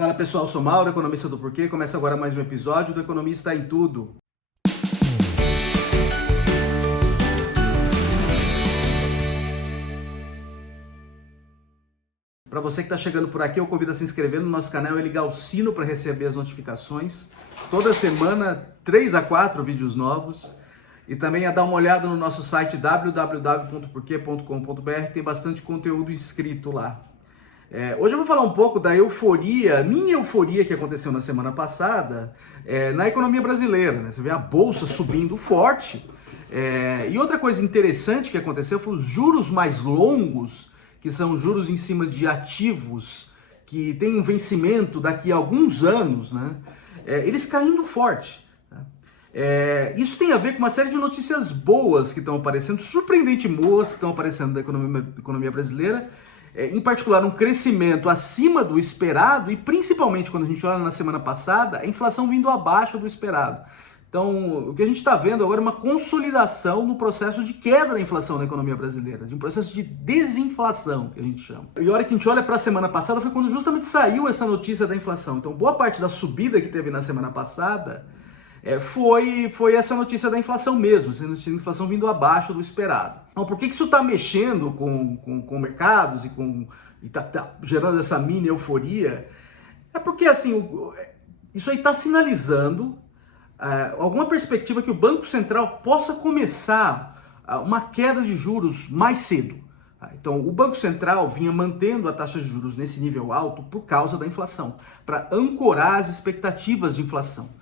Fala pessoal, sou Mauro, economista do Porquê. Começa agora mais um episódio do Economista em Tudo. Para você que está chegando por aqui, eu convido a se inscrever no nosso canal e ligar o sino para receber as notificações. Toda semana, 3 a 4 vídeos novos. E também a dar uma olhada no nosso site www.porquê.com.br, tem bastante conteúdo escrito lá. Hoje eu vou falar um pouco da euforia, minha euforia que aconteceu na semana passada na economia brasileira, né? Você vê a bolsa subindo forte. E outra coisa interessante que aconteceu foi os juros mais longos, que são juros em cima de ativos que têm um vencimento daqui a alguns anos, né? Eles caindo forte. Isso tem a ver com uma série de notícias boas que estão aparecendo, surpreendente boas que estão aparecendo da economia brasileira. Em particular, um crescimento acima do esperado e principalmente quando a gente olha na semana passada, a inflação vindo abaixo do esperado. Então, o que a gente está vendo agora é uma consolidação no processo de queda da inflação na economia brasileira, de um processo de desinflação, que a gente chama. E a hora que a gente olha para a semana passada foi quando justamente saiu essa notícia da inflação. Então, boa parte da subida que teve na semana passada foi essa notícia da inflação mesmo, essa notícia da inflação vindo abaixo do esperado. Então, por que isso está mexendo com mercados e está gerando essa mini euforia? É porque, assim, isso aí está sinalizando alguma perspectiva que o Banco Central possa começar uma queda de juros mais cedo. Então, o Banco Central vinha mantendo a taxa de juros nesse nível alto por causa da inflação, para ancorar as expectativas de inflação.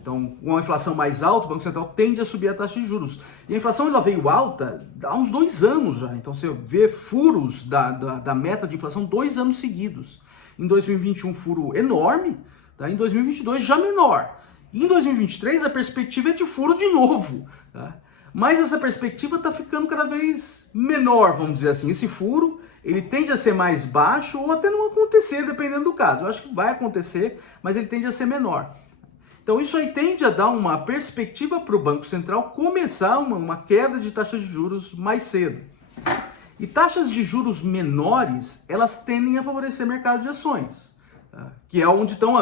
Então, com a inflação mais alta, o Banco Central tende a subir a taxa de juros. E a inflação ela veio alta há uns 2 anos já. Então, você vê furos da meta de inflação 2 anos seguidos. Em 2021, furo enorme. Tá? Em 2022, já menor. E em 2023, a perspectiva é de furo de novo. Tá? Mas essa perspectiva está ficando cada vez menor, vamos dizer assim. Esse furo, ele tende a ser mais baixo ou até não acontecer, dependendo do caso. Eu acho que vai acontecer, mas ele tende a ser menor. Então isso aí tende a dar uma perspectiva para o Banco Central começar uma queda de taxa de juros mais cedo. E taxas de juros menores, elas tendem a favorecer o mercado de ações, tá? Que é onde estão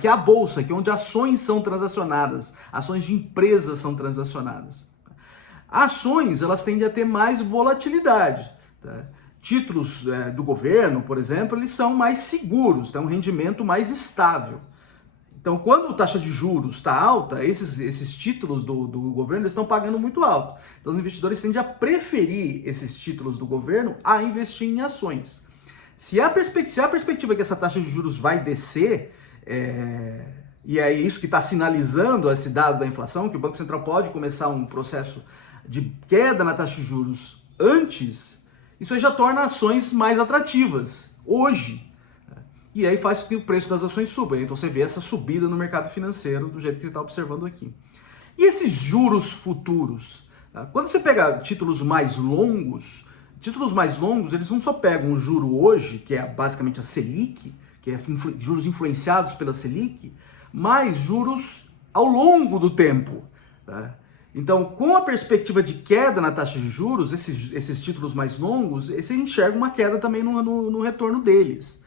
que é a bolsa, que é onde ações são transacionadas, ações de empresas são transacionadas. Ações, elas tendem a ter mais volatilidade, tá? Títulos do governo, por exemplo, eles são mais seguros, têm um rendimento mais estável. Então, quando a taxa de juros está alta, esses títulos do governo estão pagando muito alto. Então, os investidores tendem a preferir esses títulos do governo a investir em ações. Se a perspectiva é que essa taxa de juros vai descer, e é isso que está sinalizando esse dado da inflação, que o Banco Central pode começar um processo de queda na taxa de juros antes, isso aí já torna ações mais atrativas hoje. E aí faz com que o preço das ações suba. Então você vê essa subida no mercado financeiro do jeito que você está observando aqui. E esses juros futuros? Tá? Quando você pega títulos mais longos, eles não só pegam o juro hoje, que é basicamente a Selic, que é juros influenciados pela Selic, mas juros ao longo do tempo. Tá? Então, com a perspectiva de queda na taxa de juros, esses títulos mais longos, você enxerga uma queda também no retorno deles.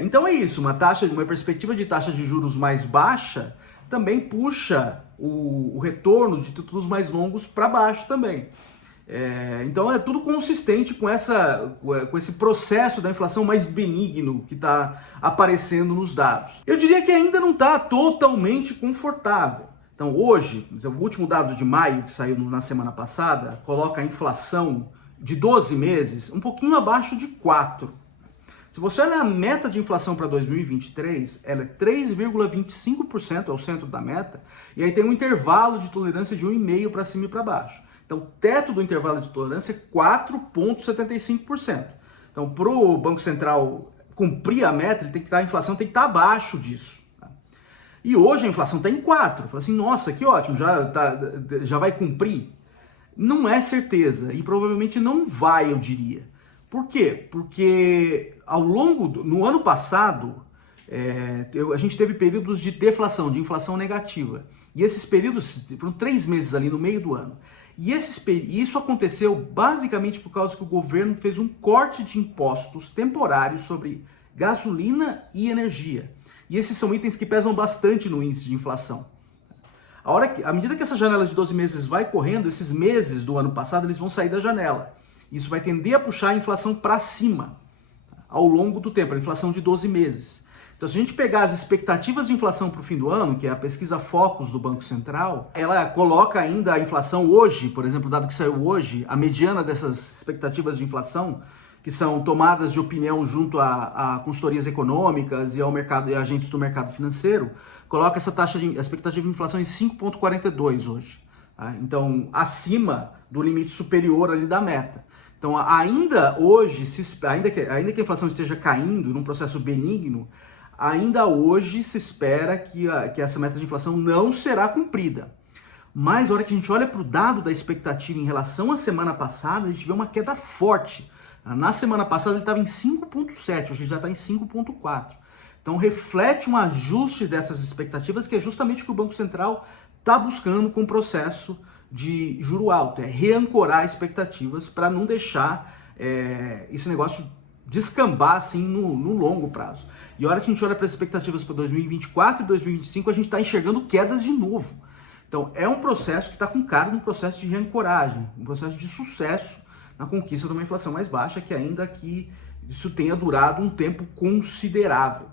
Então é isso, uma perspectiva de taxa de juros mais baixa também puxa o retorno de títulos mais longos para baixo também. Então é tudo consistente com esse processo da inflação mais benigno que está aparecendo nos dados. Eu diria que ainda não está totalmente confortável. Então hoje, o último dado de maio que saiu na semana passada, coloca a inflação de 12 meses um pouquinho abaixo de 4%. Se você olhar a meta de inflação para 2023, ela é 3,25%, é o centro da meta, e aí tem um intervalo de tolerância de 1,5% para cima e para baixo. Então, o teto do intervalo de tolerância é 4,75%. Então, para o Banco Central cumprir a meta, a inflação tem que estar abaixo disso. Tá? E hoje a inflação está em 4%. Fala assim, nossa, que ótimo, já vai cumprir? Não é certeza, e provavelmente não vai, eu diria. Por quê? Porque no ano passado, a gente teve períodos de deflação, de inflação negativa. E esses períodos foram 3 meses ali no meio do ano. E isso aconteceu basicamente por causa que o governo fez um corte de impostos temporários sobre gasolina e energia. E esses são itens que pesam bastante no índice de inflação. À medida que essa janela de 12 meses vai correndo, esses meses do ano passado eles vão sair da janela. Isso vai tender a puxar a inflação para cima ao longo do tempo, a inflação de 12 meses. Então, se a gente pegar as expectativas de inflação para o fim do ano, que é a pesquisa Focus do Banco Central, ela coloca ainda a inflação hoje, por exemplo, o dado que saiu hoje, a mediana dessas expectativas de inflação, que são tomadas de opinião junto a consultorias econômicas e ao mercado e agentes do mercado financeiro, coloca essa a expectativa de inflação em 5,42 hoje. Tá? Então, acima do limite superior ali da meta. Então, ainda hoje, ainda que a inflação esteja caindo num processo benigno, ainda hoje se espera que essa meta de inflação não será cumprida. Mas, a hora que a gente olha para o dado da expectativa em relação à semana passada, a gente vê uma queda forte. Na semana passada ele estava em 5,7, hoje já está em 5,4. Então reflete um ajuste dessas expectativas, que é justamente o que o Banco Central está buscando com o processo de juro alto, é reancorar expectativas para não deixar esse negócio descambar assim no longo prazo. E a hora que a gente olha para as expectativas para 2024 e 2025, a gente está enxergando quedas de novo. Então é um processo que está com cara de um processo de reancoragem, um processo de sucesso na conquista de uma inflação mais baixa, que ainda que isso tenha durado um tempo considerável.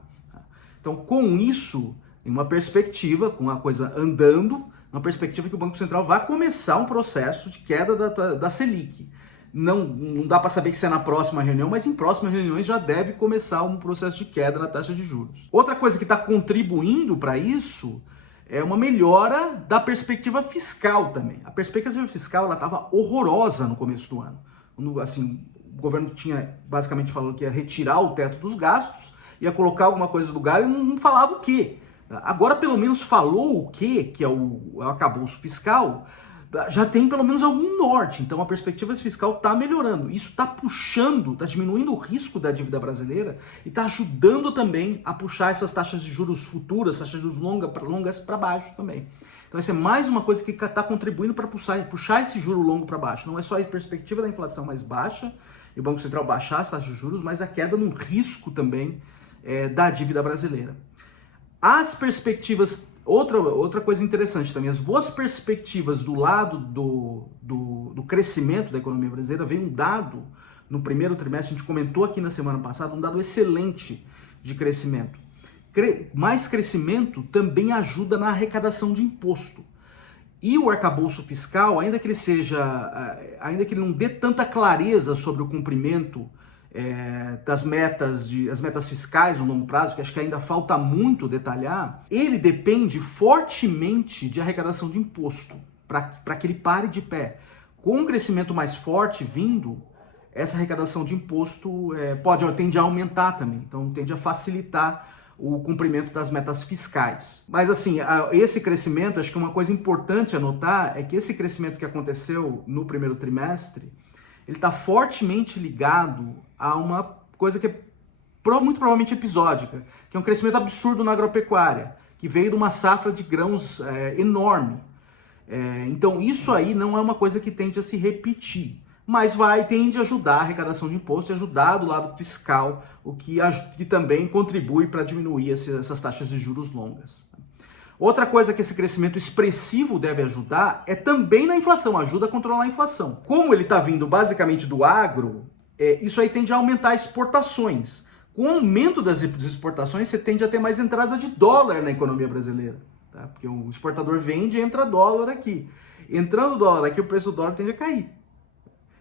Então, com isso, em uma perspectiva, com a coisa andando, uma perspectiva que o Banco Central vai começar um processo de queda da Selic. Não dá para saber que se é na próxima reunião, mas em próximas reuniões já deve começar um processo de queda na taxa de juros. Outra coisa que está contribuindo para isso é uma melhora da perspectiva fiscal também. A perspectiva fiscal estava horrorosa no começo do ano. Assim, o governo tinha basicamente falado que ia retirar o teto dos gastos, ia colocar alguma coisa no lugar e não falava o quê. Agora, pelo menos, falou o quê, que é o arcabouço fiscal, já tem pelo menos algum norte. Então, a perspectiva fiscal está melhorando. Isso está puxando, está diminuindo o risco da dívida brasileira e está ajudando também a puxar essas taxas de juros futuras, taxas de juros longas para baixo também. Então, essa é mais uma coisa que está contribuindo para puxar esse juro longo para baixo. Não é só a perspectiva da inflação mais baixa e o Banco Central baixar as taxas de juros, mas a queda no risco também da dívida brasileira. As perspectivas, outra coisa interessante também, as boas perspectivas do lado do crescimento da economia brasileira, veio um dado no primeiro trimestre, a gente comentou aqui na semana passada, um dado excelente de crescimento. Mais crescimento também ajuda na arrecadação de imposto. E o arcabouço fiscal, ainda que ele não dê tanta clareza sobre o cumprimento as metas fiscais no longo prazo, que acho que ainda falta muito detalhar, ele depende fortemente de arrecadação de imposto, para que ele pare de pé. Com um crescimento mais forte vindo, essa arrecadação de imposto tende a aumentar também, então tende a facilitar o cumprimento das metas fiscais. Mas assim, esse crescimento, acho que uma coisa importante a notar é que esse crescimento que aconteceu no primeiro trimestre, ele está fortemente ligado a uma coisa que é muito provavelmente episódica, que é um crescimento absurdo na agropecuária, que veio de uma safra de grãos enorme. Então isso aí não é uma coisa que tende a se repetir, mas tende a ajudar a arrecadação de imposto e ajudar do lado fiscal, o que também contribui para diminuir essas taxas de juros longas. Outra coisa que esse crescimento expressivo deve ajudar é também na inflação, ajuda a controlar a inflação. Como ele está vindo basicamente do agro, isso aí tende a aumentar exportações. Com o aumento das exportações, você tende a ter mais entrada de dólar na economia brasileira, tá? Porque o exportador vende e entra dólar aqui. Entrando dólar aqui, o preço do dólar tende a cair.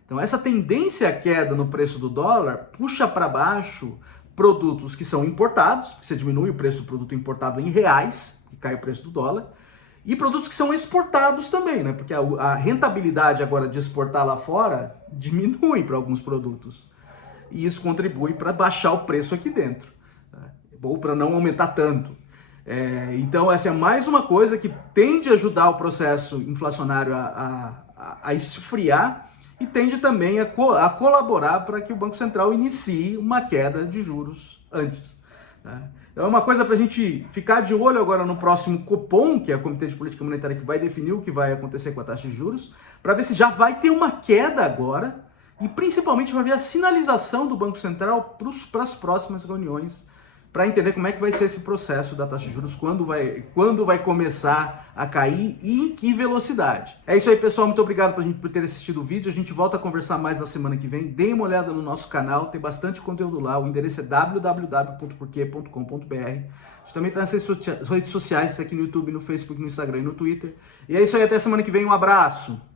Então essa tendência à queda no preço do dólar puxa para baixo produtos que são importados, porque você diminui o preço do produto importado em reais, e cai o preço do dólar, e produtos que são exportados também, né? Porque a rentabilidade agora de exportar lá fora diminui para alguns produtos. E isso contribui para baixar o preço aqui dentro, tá? Ou para não aumentar tanto. Então essa é mais uma coisa que tende a ajudar o processo inflacionário a esfriar, e tende também a colaborar para que o Banco Central inicie uma queda de juros antes. Tá? Então é uma coisa para a gente ficar de olho agora no próximo Copom, que é o Comitê de Política Monetária que vai definir o que vai acontecer com a taxa de juros, para ver se já vai ter uma queda agora, e principalmente para ver a sinalização do Banco Central para as próximas reuniões, para entender como é que vai ser esse processo da taxa de juros, quando vai começar a cair e em que velocidade. É isso aí, pessoal. Muito obrigado por ter assistido o vídeo. A gente volta a conversar mais na semana que vem. Deem uma olhada no nosso canal, tem bastante conteúdo lá. O endereço é www.porquê.com.br. A gente também está nas redes sociais, aqui no YouTube, no Facebook, no Instagram e no Twitter. E é isso aí, até semana que vem. Um abraço!